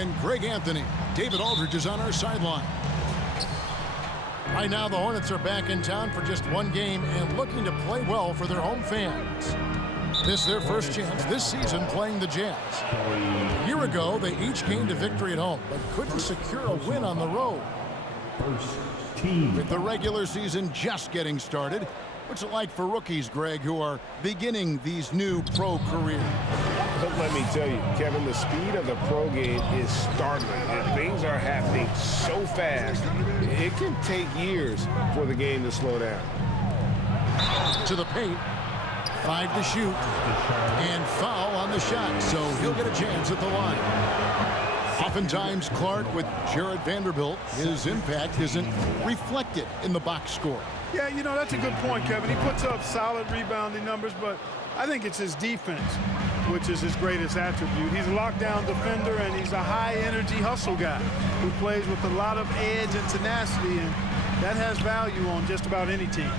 and Greg Anthony. David Aldridge is on our sideline. Right now, the Hornets are back in town for just one game and looking to play well for their home fans. This is their first chance this season playing the Jazz. A year ago, they each gained a victory at home, but couldn't secure a win on the road. With the regular season just getting started, what's it like for rookies, Greg, who are beginning these new pro careers? But let me tell you, Kevin, the speed of the pro game is startling. And things are happening so fast, it can take years for the game to slow down. To the paint. 5 to shoot. And foul on the shot, so he'll get a chance at the line. Oftentimes, Clark, with Jared Vanderbilt, his impact isn't reflected in the box score. Yeah, you know, that's a good point, Kevin. He puts up solid rebounding numbers, but I think it's his defense, which is his greatest attribute. He's a lockdown defender, and he's a high-energy hustle guy who plays with a lot of edge and tenacity, and that has value on just about any team.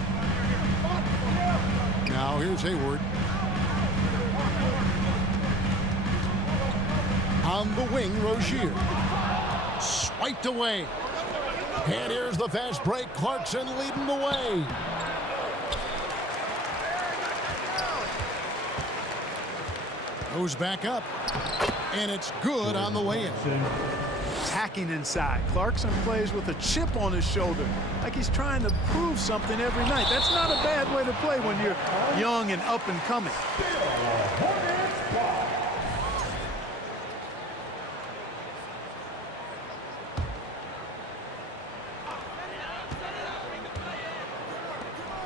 Now here's Hayward. On the wing, Rozier. Swiped away. And here's the fast break. Clarkson leading the way. Goes back up. And it's good on the way in. Attacking inside. Clarkson plays with a chip on his shoulder, like he's trying to prove something every night. That's not a bad way to play when you're young and up and coming.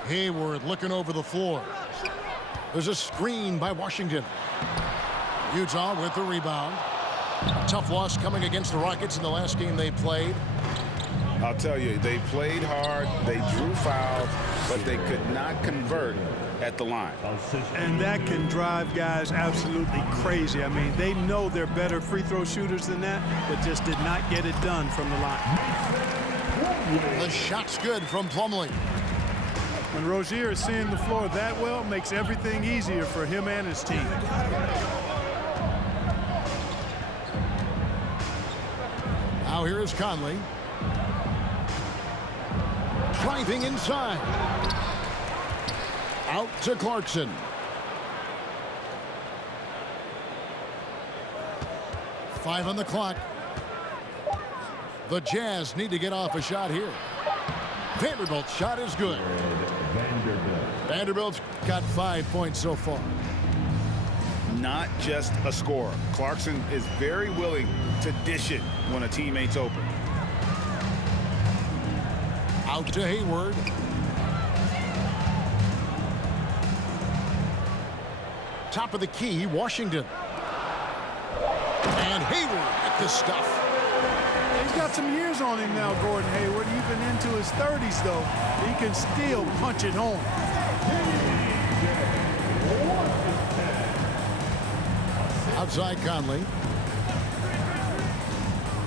Hayward looking over the floor. There's a screen by Washington. Utah with the rebound. Tough loss coming against the Rockets in the last game they played. I'll tell you, they played hard, they drew fouls, but they could not convert at the line. And that can drive guys absolutely crazy. I mean, they know they're better free throw shooters than that, but just did not get it done from the line. The shot's good from Plumlee. When Rozier is seeing the floor that well, it makes everything easier for him and his team. Now here is Conley. Driving inside. Out to Clarkson. Five on the clock. The Jazz need to get off a shot here. Vanderbilt's shot is good. Vanderbilt's got 5 points so far. Not just a scorer. Clarkson is very willing to dish it when a teammate's open. Out to Hayward. Top of the key, Washington. And Hayward at the stuff. He's got some years on him now, Gordon Hayward. Even into his 30s, though, he can still punch it home. Outside Conley.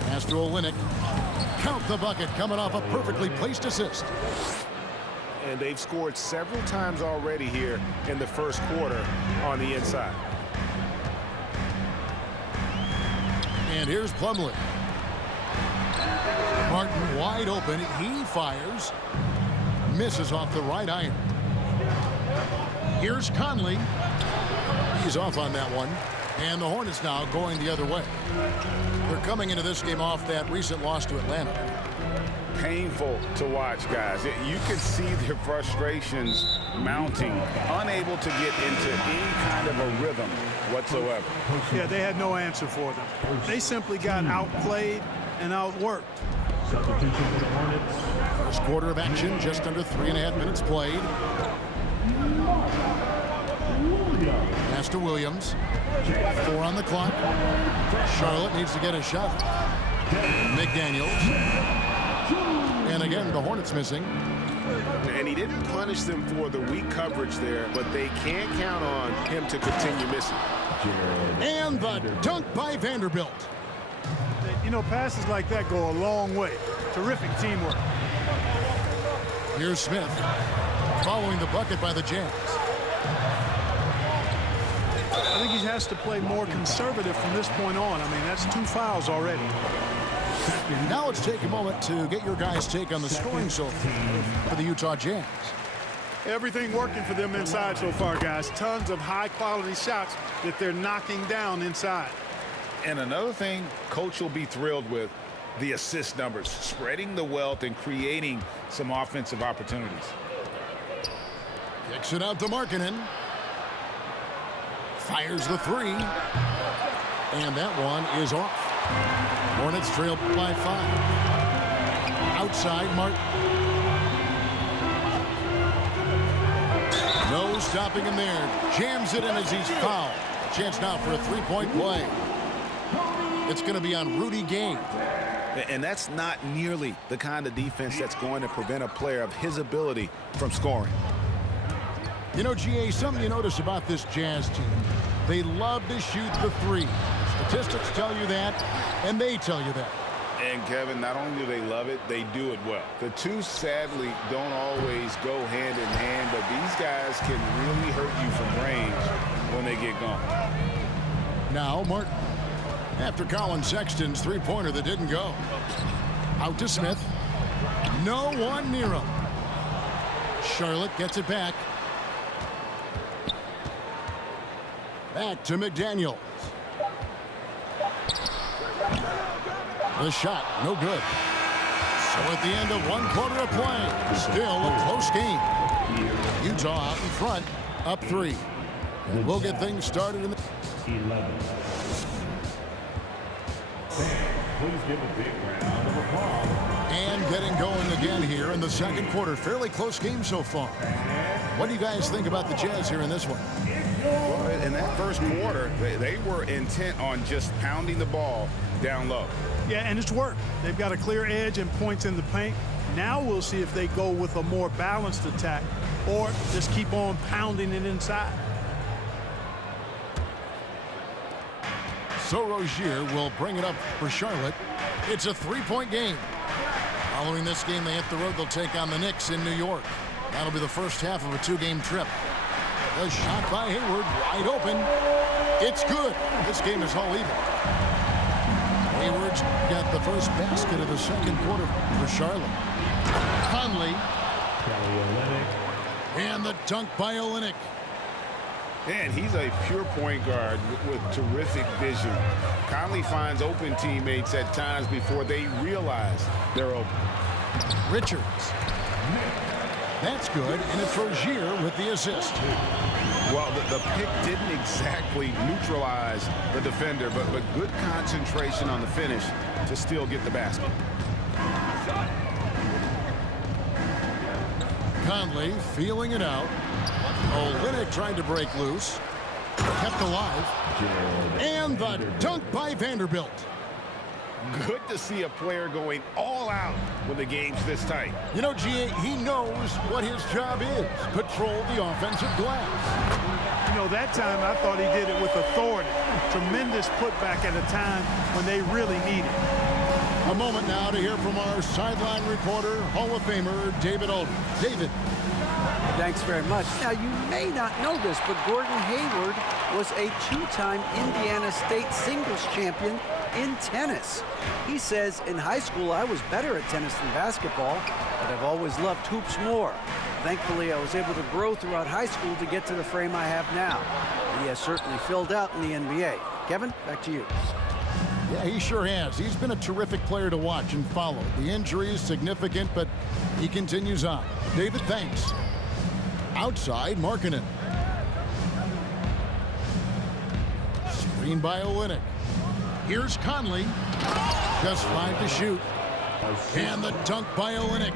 Pass to Olynyk. Count the bucket coming off a perfectly placed assist. And they've scored several times already here in the first quarter on the inside. And here's Plumlee. Martin wide open. He fires. Misses off the right iron. Here's Conley. He's off on that one. And the Hornets now going the other way. They're coming into this game off that recent loss to Atlanta. Painful to watch, guys. You can see their frustrations mounting, unable to get into any kind of a rhythm whatsoever. Yeah, they had no answer for them. They simply got outplayed and outworked. Substitution for the Hornets. First quarter of action, just under 3.5 minutes played. Pass to Williams. 4 on the clock. Charlotte needs to get a shot. McDaniels. And again, the Hornets missing. And he didn't punish them for the weak coverage there, but they can't count on him to continue missing. And the dunk by Vanderbilt. You know, passes like that go a long way. Terrific teamwork. Here's Smith following the bucket by the Jazz. I think he has to play more conservative from this point on. I mean, that's 2 fouls already. Now let's take a moment to get your guys' take on the scoring so far for the Utah Jazz. Everything working for them inside so far, guys. Tons of high-quality shots that they're knocking down inside. And another thing Coach will be thrilled with, the assist numbers, spreading the wealth and creating some offensive opportunities. Kicks it out to Markkanen. Fires the three. And that one is off. Hornets trail by 5. Outside, Martin. No stopping him there. Jams it in as he's fouled. Chance now for a three-point play. It's going to be on Rudy Gay. And that's not nearly the kind of defense that's going to prevent a player of his ability from scoring. You know, GA, something you notice about this Jazz team, they love to shoot the three. Statistics tell you that, and they tell you that. And, Kevin, not only do they love it, they do it well. The two, sadly, don't always go hand in hand, but these guys can really hurt you from range when they get going. Now, Martin, after Colin Sexton's three-pointer that didn't go. Out to Smith. No one near him. Charlotte gets it back. Back to McDaniels. The shot, no good. So at the end of 1 quarter of play, still a close game. Utah out in front, up 3. And we'll get things started in the 11. Please give a big round of applause. And getting going again here in the second quarter. Fairly close game so far. What do you guys think about the Jazz here in this one? Well, in that first quarter, they were intent on just pounding the ball down low. Yeah, and it's worked. They've got a clear edge and points in the paint. Now we'll see if they go with a more balanced attack or just keep on pounding it inside. So Rozier will bring it up for Charlotte. It's a 3-point game. Following this game, they hit the road. They'll take on the Knicks in New York. That'll be the first half of a 2-game trip. The shot by Hayward, wide open. It's good. This game is all even. Hayward's got the first basket of the second quarter for Charlotte. Conley. And the dunk by Olynyk. Man, he's a pure point guard with terrific vision. Conley finds open teammates at times before they realize they're open. Richards. That's good, and it's Rozier with the assist. Well, the pick didn't exactly neutralize the defender, but good concentration on the finish to still get the basket. Conley feeling it out. Olynyk tried to break loose. Kept alive. And the dunk by Vanderbilt. Good to see a player going all out when the game's this tight. You know, GA, he knows what his job is. Patrol the offensive glass. You know, that time I thought he did it with authority. Tremendous putback at a time when they really need it. A moment now to hear from our sideline reporter, Hall of Famer David Aldridge. David. Thanks very much. Now, you may not know this, but Gordon Hayward was a 2-time Indiana State singles champion in tennis. He says, in high school, I was better at tennis than basketball, but I've always loved hoops more. Thankfully, I was able to grow throughout high school to get to the frame I have now. He has certainly filled out in the NBA. Kevin, back to you. Yeah, he sure has. He's been a terrific player to watch and follow. The injury is significant, but he continues on. David, thanks. Outside, Markkanen. Screen by Olynyk. Here's Conley. Just 5 to shoot. And the dunk by Olynyk.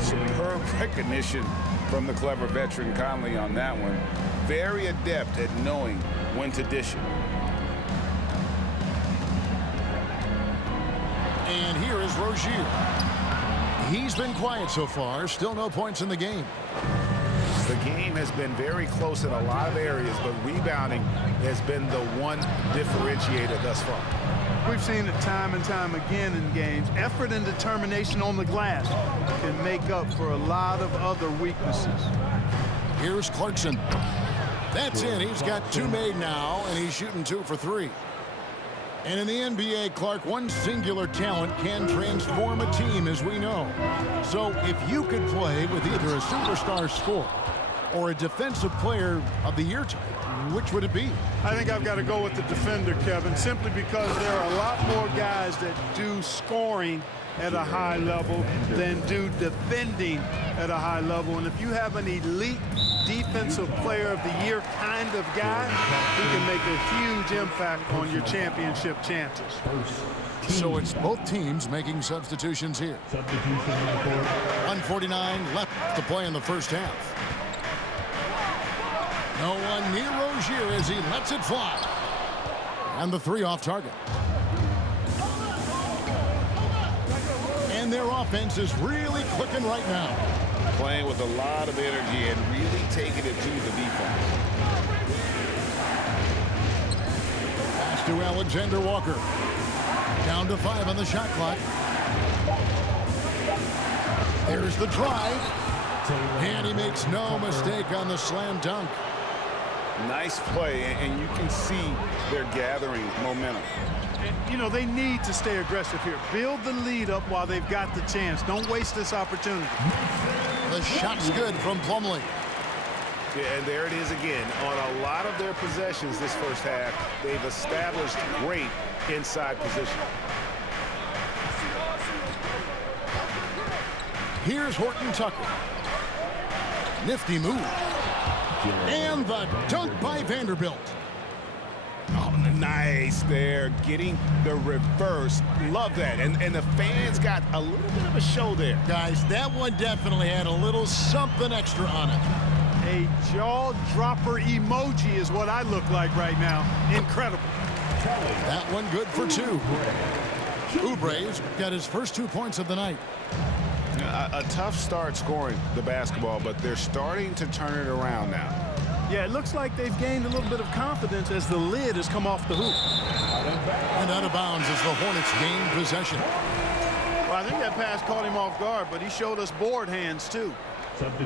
Superb recognition from the clever veteran Conley on that one. Very adept at knowing when to dish it. And here is Rozier. He's been quiet so far. Still no points in the game. The game has been very close in a lot of areas, but rebounding has been the one differentiator thus far. We've seen it time and time again in games. Effort and determination on the glass can make up for a lot of other weaknesses. Here's Clarkson. That's in. He's got 2 made now, and he's shooting 2 for 3. And in the NBA, Clark, one singular talent can transform a team, as we know. So if you could play with either a superstar scorer or a defensive player of the year type, which would it be? I think I've got to go with the defender, Kevin, simply because there are a lot more guys that do scoring at a high level than do defending at a high level. And if you have an elite defensive player of the year kind of guy, he can make a huge impact on your championship chances. So it's both teams making substitutions here. 1:49 left to play in the first half. No one near Rozier as he lets it fly. And the 3 off target. And their offense is really clicking right now. Playing with a lot of energy and really taking it to the defense. Pass to Alexander Walker. Down to 5 on the shot clock. There's the drive. And he makes no mistake on the slam dunk. Nice play, and you can see they're gathering momentum. And, you know, they need to stay aggressive here. Build the lead up while they've got the chance. Don't waste this opportunity. The shot's good from Plumlee. Yeah, and there it is again. On a lot of their possessions this first half, they've established great inside position. Here's Horton Tucker. Nifty move. And the dunk by Vanderbilt. Oh, nice there. Getting the reverse. Love that. And the fans got a little bit of a show there. Guys, that one definitely had a little something extra on it. A jaw-dropper emoji is what I look like right now. Incredible. That one good for 2. Oubre's got his first 2 points of the night. A tough start scoring the basketball, but they're starting to turn it around now. Yeah, it looks like they've gained a little bit of confidence as the lid has come off the hoop. And out of bounds as the Hornets gain possession. Well, I think that pass caught him off guard, but he showed us board hands, too.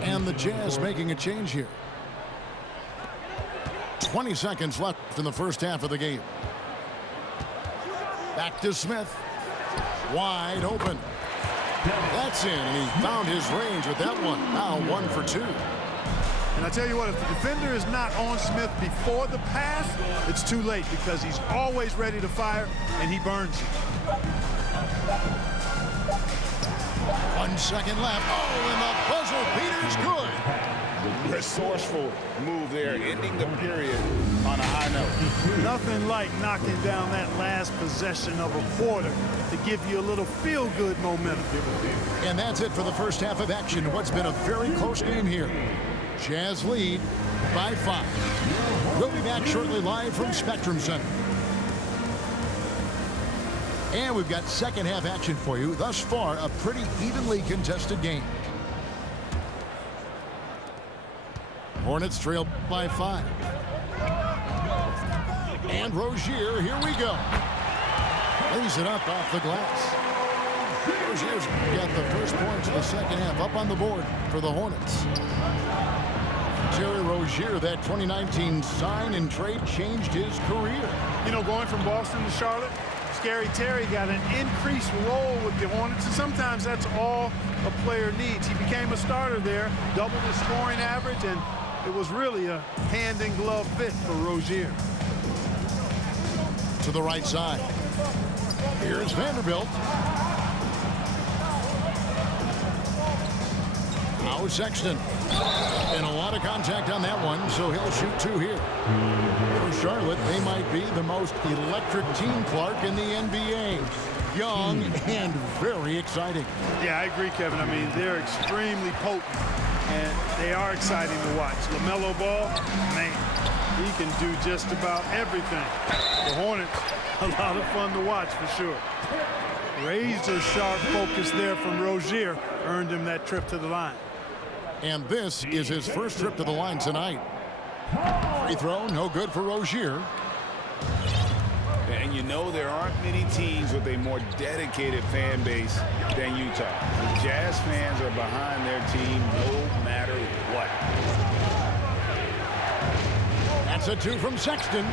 And the Jazz making a change here. 20 seconds left in the first half of the game. Back to Smith. Wide open. That's in, and he found his range with that one. Now 1 for 2. And I tell you what, if the defender is not on Smith before the pass, it's too late because he's always ready to fire, and he burns you. 1 second left. Oh, and the buzzer beater's good. Resourceful move there, ending the period on a high note. Nothing like knocking down that last possession of a quarter to give you a little feel-good momentum. And that's it for the first half of action. What's been a very close game here. Jazz lead by 5. We'll be back shortly live from Spectrum Center. And we've got second half action for you. Thus far, a pretty evenly contested game. Hornets trail by 5. And Rozier, here we go. Lays it up off the glass. Rozier's got the first points of the second half up on the board for the Hornets. Terry Rozier, that 2019 sign and trade changed his career. You know, going from Boston to Charlotte, Scary Terry got an increased role with the Hornets, and sometimes that's all a player needs. He became a starter there, doubled his scoring average, and it was really a hand-in-glove fit for Rozier. To the right side. Here's Vanderbilt. Now Sexton. And a lot of contact on that one, so he'll shoot 2 here. For Charlotte, they might be the most electric team, Clark, in the NBA. Young and very exciting. Yeah, I agree, Kevin. I mean, they're extremely potent, and they are exciting to watch. LaMelo Ball, man, he can do just about everything. The Hornets, a lot of fun to watch for sure. Razor-sharp focus there from Rozier earned him that trip to the line. And this is his first trip to the line tonight. Free throw, no good for Rozier. And you know there aren't many teams with a more dedicated fan base than Utah. The Jazz fans are behind their team no matter what. It's a 2 from Sexton.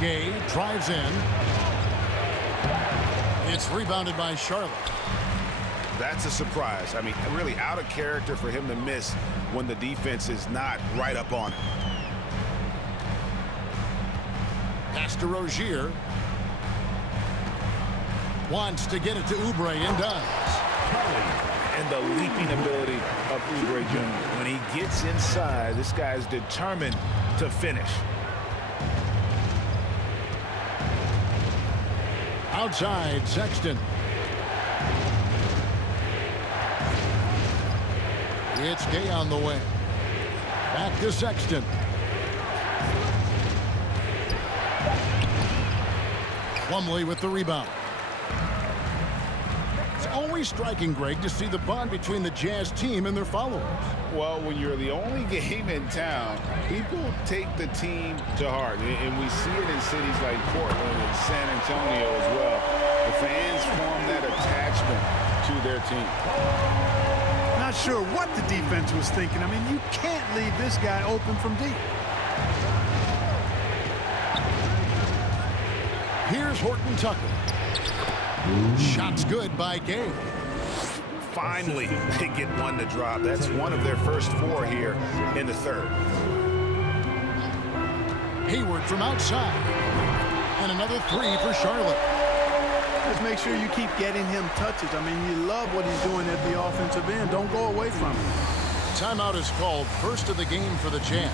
Gay drives in. It's rebounded by Charlotte. That's a surprise. I mean, really out of character for him to miss when the defense is not right up on it. Pass to Rozier. Wants to get it to Oubre and does. And the leaping ability of Oubre Jr. When he gets inside, this guy's determined to finish. Outside, Sexton. It's Gay on the way. Back to Sexton. Plumlee with the rebound. It's always striking, Greg, to see the bond between the Jazz team and their followers. Well, when you're the only game in town, people take the team to heart. And we see it in cities like Portland and San Antonio as well. The fans form that attachment to their team. Not sure what the defense was thinking. I mean, you can't leave this guy open from deep. Here's Horton Tucker. Shot's good by Gay. Finally, they get one to drop. That's one of their first 4 here in the third. Hayward from outside. And another 3 for Charlotte. Just make sure you keep getting him touches. I mean, you love what he's doing at the offensive end. Don't go away from him. Timeout is called, first of the game for the Jazz.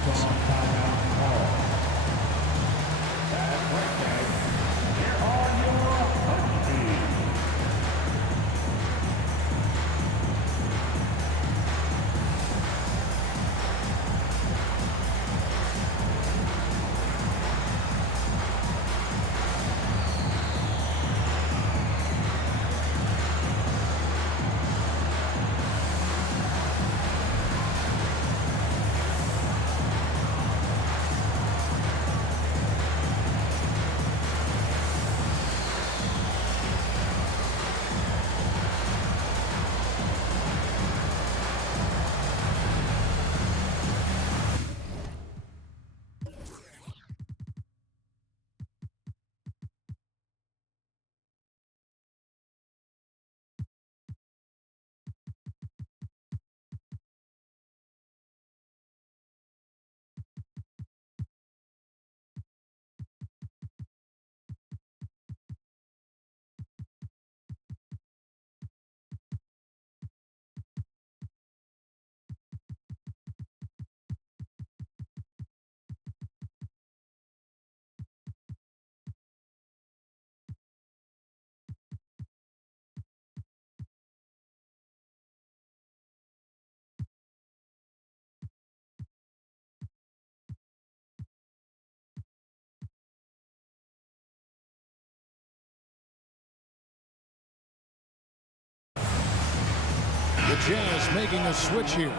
The Jazz making a switch here.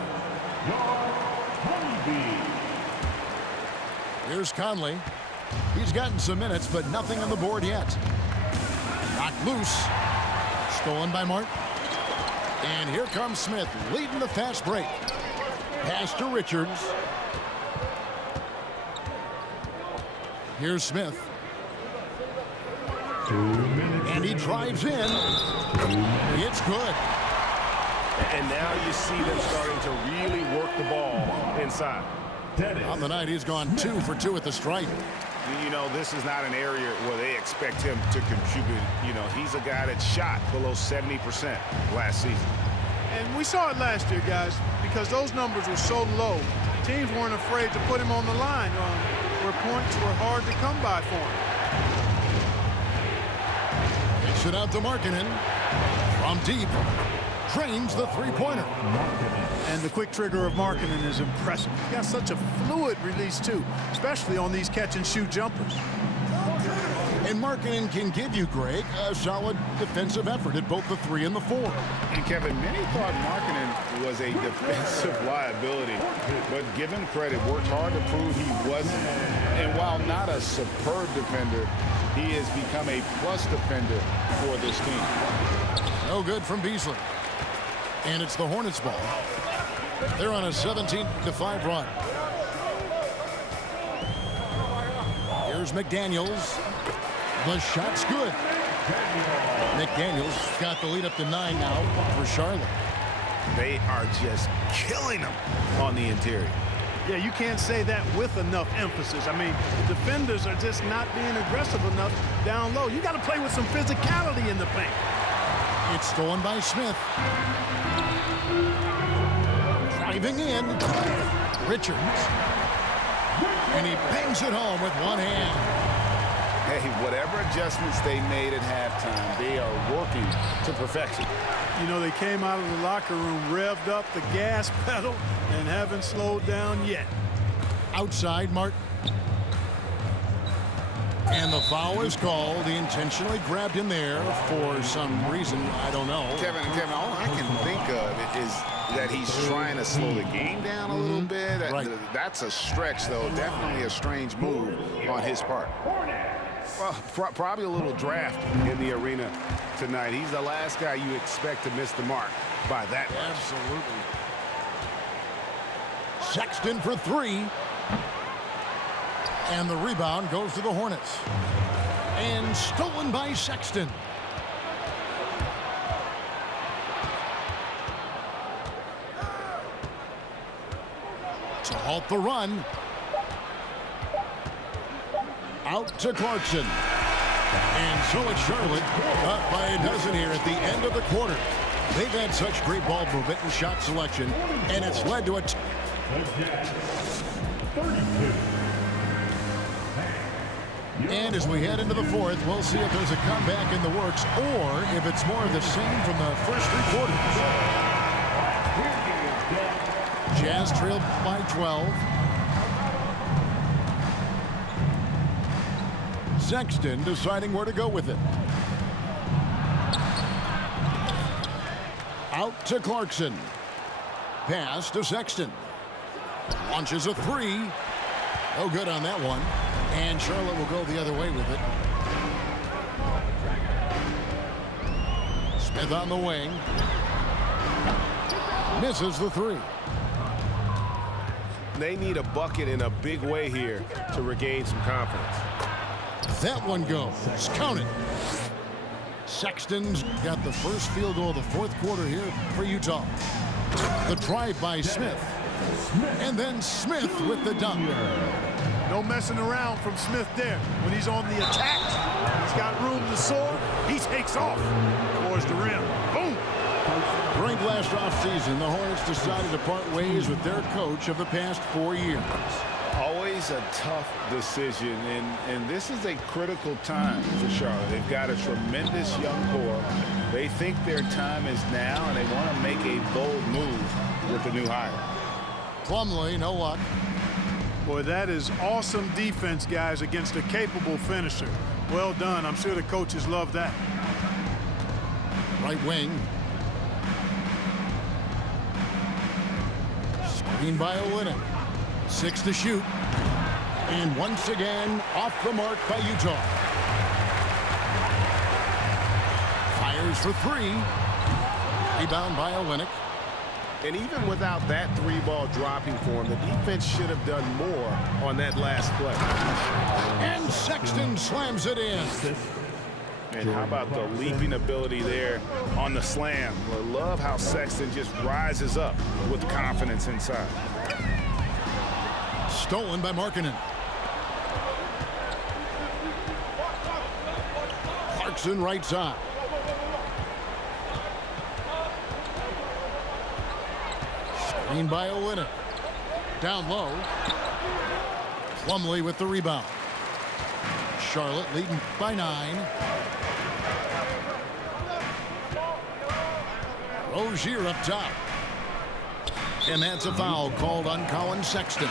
Here's Conley. He's gotten some minutes, but nothing on the board yet. Knocked loose. Stolen by Martin. And here comes Smith leading the fast break. Pass to Richards. Here's Smith. And he drives in. It's good. And now you see them starting to really work the ball inside. On the night, he's gone 2 for 2 at the stripe. You know, this is not an area where they expect him to contribute. You know, he's a guy that shot below 70% last season. And we saw it last year, guys, because those numbers were so low. Teams weren't afraid to put him on the line where points were hard to come by for him. Kicks it out to Markkanen. From deep. Drains the three-pointer. And the quick trigger of Markkanen is impressive. He's got such a fluid release, too, especially on these catch-and-shoot jumpers. And Markkanen can give you, Greg, a solid defensive effort at both the 3 and the 4. And, Kevin, many thought Markkanen was a defensive liability, but give him credit, worked hard to prove he wasn't. And while not a superb defender, he has become a plus defender for this team. No good from Beasley. And it's the Hornets ball. They're on a 17-5 run. Here's McDaniels. The shot's good. McDaniels got the lead up to 9 now for Charlotte. They are just killing them on the interior. Yeah, you can't say that with enough emphasis. I mean, the defenders are just not being aggressive enough down low. You got to play with some physicality in the paint. It's stolen by Smith. Driving in. Richards. And he bangs it home with one hand. Hey, whatever adjustments they made at halftime, they are working to perfection. You know, they came out of the locker room, revved up the gas pedal, and haven't slowed down yet. Outside, Martin. And the foul is called. He intentionally grabbed him there for some reason. I don't know. Kevin, all I can think of is that he's trying to slow the game down a little bit. That's a stretch, though. Definitely a strange move on his part. Well, probably a little draft in the arena tonight. He's the last guy you expect to miss the mark by that much. Absolutely. Sexton for 3. And the rebound goes to the Hornets. And stolen by Sexton. To halt the run. Out to Clarkson. And so it's Charlotte up by a dozen here at the end of the quarter. They've had such great ball movement and shot selection, and it's led to a... And as we head into the fourth, we'll see if there's a comeback in the works or if it's more of the same from the first 3 quarters. Jazz trailed by 12. Sexton deciding where to go with it. Out to Clarkson. Pass to Sexton. Launches a 3. No good on that one. And Charlotte will go the other way with it. Smith on the wing. Misses the 3. They need a bucket in a big way here to regain some confidence. That one goes. Count it. Sexton's got the first field goal of the fourth quarter here for Utah. The drive by Smith. And then Smith with the dunk. No messing around from Smith there. When he's on the attack, he's got room to soar. He takes off towards the rim. Boom. During last offseason, the Hornets decided to part ways with their coach of the past 4 years. Always a tough decision, and this is a critical time for Charlotte. They've got a tremendous young core. They think their time is now, and they want to make a bold move with the new hire. Plumlee, no luck. Boy, that is awesome defense, guys, against a capable finisher. Well done. I'm sure the coaches love that. Right wing. Screen by Olynyk. 6 to shoot. And once again, off the mark by Utah. Fires for 3. Rebound by Olynyk. And even without that 3-ball dropping for him, the defense should have done more on that last play. And Sexton slams it in. And how about the leaping ability there on the slam? I love how Sexton just rises up with confidence inside. Stolen by Markkanen. Clarkson right side. Screen by Olynyk. Down low. Plumlee with the rebound. Charlotte leading by 9. Rozier up top. And that's a foul called on Colin Sexton.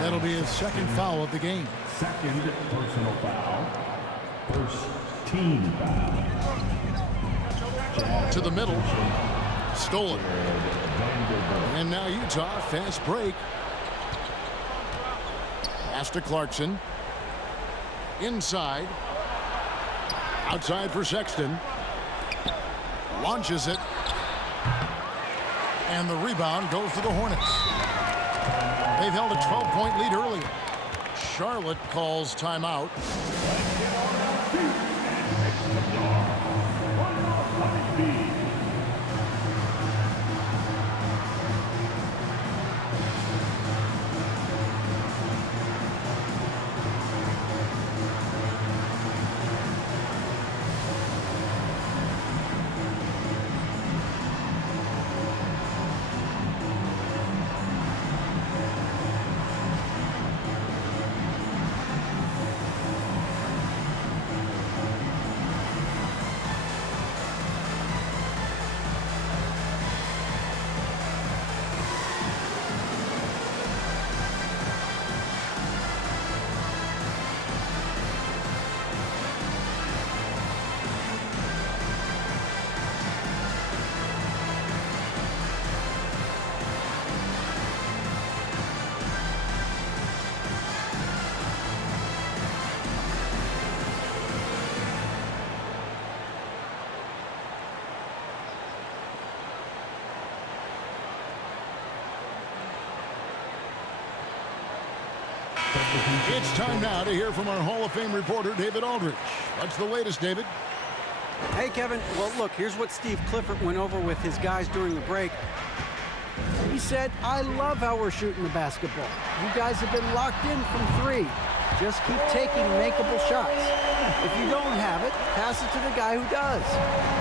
That'll be his second foul of the game. Second personal foul. First team foul. To the middle. Stolen. And now Utah, fast break. Pass to Clarkson. Inside. Outside for Sexton. Launches it. And the rebound goes to the Hornets. They've held a 12-point lead earlier. Charlotte calls timeout. It's time now to hear from our Hall of Fame reporter, David Aldridge. What's the latest, David? Hey, Kevin. Well, look, here's what Steve Clifford went over with his guys during the break. He said, I love how we're shooting the basketball. You guys have been locked in from 3. Just keep taking makeable shots. If you don't have it, pass it to the guy who does.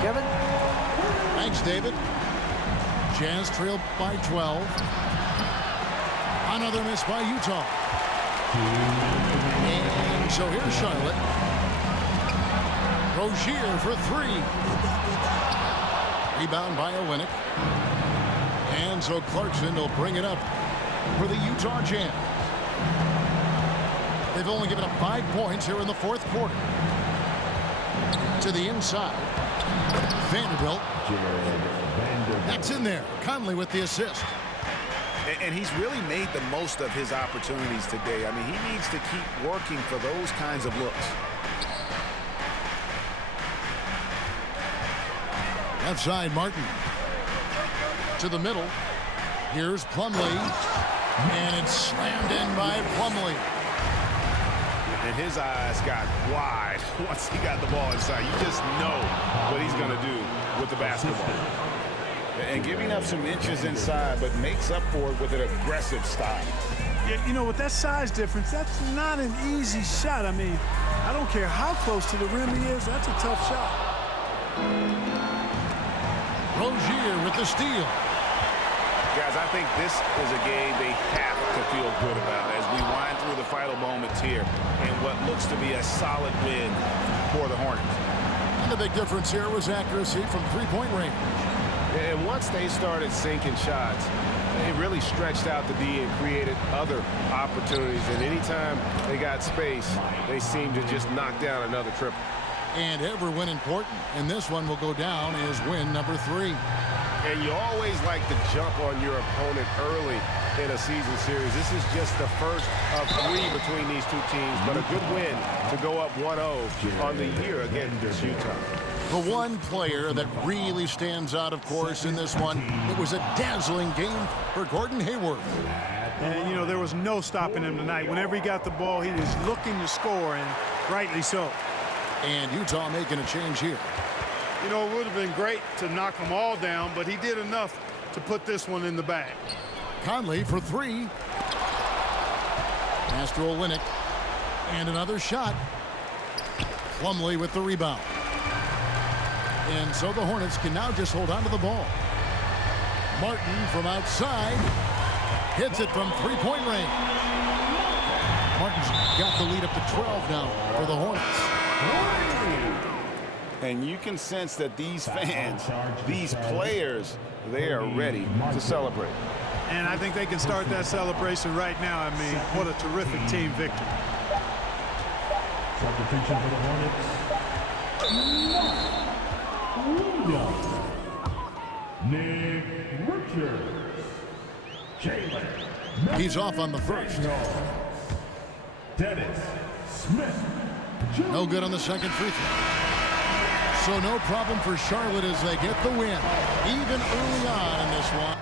Kevin? Thanks, David. Jazz trailed by 12. Another miss by Utah. And so here's Charlotte. Rozier for 3. Rebound by Olynyk. And so Clarkson will bring it up for the Utah Jazz. They've only given up 5 points here in the 4th quarter. To the inside. Vanderbilt. That's in there. Conley with the assist. And he's really made the most of his opportunities today. I mean, he needs to keep working for those kinds of looks. Left side, Martin. To the middle. Here's Plumlee. And it's slammed in by Plumlee. And his eyes got wide once he got the ball inside. You just know what he's going to do with the basketball. And giving up some inches inside, but makes up for it with an aggressive style. Yeah, you know, with that size difference, that's not an easy shot. I mean, I don't care how close to the rim he is. That's a tough shot. Rozier with the steal. Guys, I think this is a game they have to feel good about as we wind through the final moments here in what looks to be a solid win for the Hornets. And the big difference here was accuracy from three-point range. And once they started sinking shots, it really stretched out the D and created other opportunities. And anytime they got space, they seemed to just knock down another triple. And every win important, and this one will go down as win number 3. And you always like to jump on your opponent early in a season series. This is just the first of 3 between these two teams, but a good win to go up 1-0 on the year against Utah. The one player that really stands out, of course, in this one, it was a dazzling game for Gordon Hayward. And, you know, there was no stopping him tonight. Whenever he got the ball, he was looking to score, and rightly so. And Utah making a change here. You know, it would have been great to knock them all down, but he did enough to put this one in the bag. Conley for 3. Pass to Olynyk. And another shot. Plumlee with the rebound. And so the Hornets can now just hold on to the ball. Martin from outside hits it from three-point range. Martin's got the lead up to 12 now for the Hornets. And you can sense that these fans, these players, they are ready to celebrate. And I think they can start that celebration right now. I mean, what a terrific team victory. Substitution for the Hornets. Nick Richards. Jalen. He's off on the first. Dennis Smith. No good on the second free throw. So no problem for Charlotte as they get the win, even early on in this one.